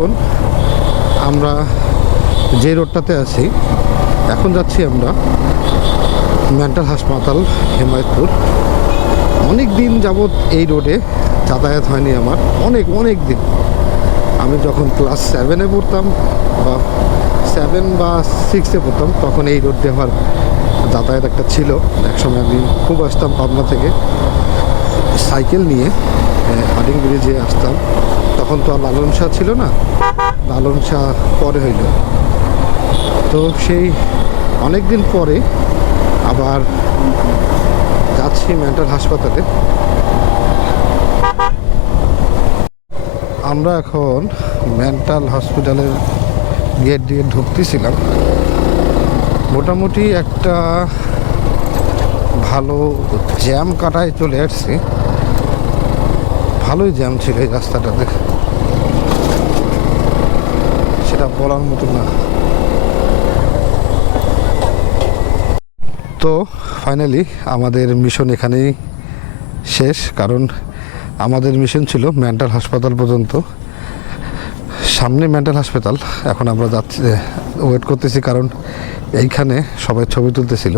এখন আমরা যে রোডটাতে আছি, এখন যাচ্ছি আমরা মেন্টাল হাসপাতাল হেমায়তপুর। অনেক দিন যাবৎ এই রোডে যাতায়াত হয়নি আমার, অনেক দিন। আমি যখন ক্লাস 7-এ পড়তাম বা 7 বা 6-এ পড়তাম, তখন এই রোড দিয়ে আমার যাতায়াত একটা ছিল। একসময় আমি খুব আসতাম পাবনা থেকে সাইকেল নিয়ে হাডিং ব্রিজে আসতাম। তখন তো আর লালন শাহ ছিল না, লালন শাহ পরে হইল। তো সেই অনেক দিন পরে আবার যাচ্ছি মেন্টাল হাসপাতালে। আমরা এখন মেন্টাল হসপিটালের গেট দিয়ে ঢুকতেছিলাম। মোটামুটি একটা ভালো জ্যাম কাটায় চলে আসছি। ভালোই জ্যাম ছিল এই রাস্তাটাতে, সেটা বলার মতো না। তো ফাইনালি আমাদের মিশন এখানেই শেষ, কারণ আমাদের মিশন ছিল মেন্টাল হাসপাতাল পর্যন্ত। সামনে মেন্টাল হাসপাতাল, এখন আমরা যাচ্ছি, ওয়েট করতেছি, কারণ এইখানে সবাই ছবি তুলতেছিল।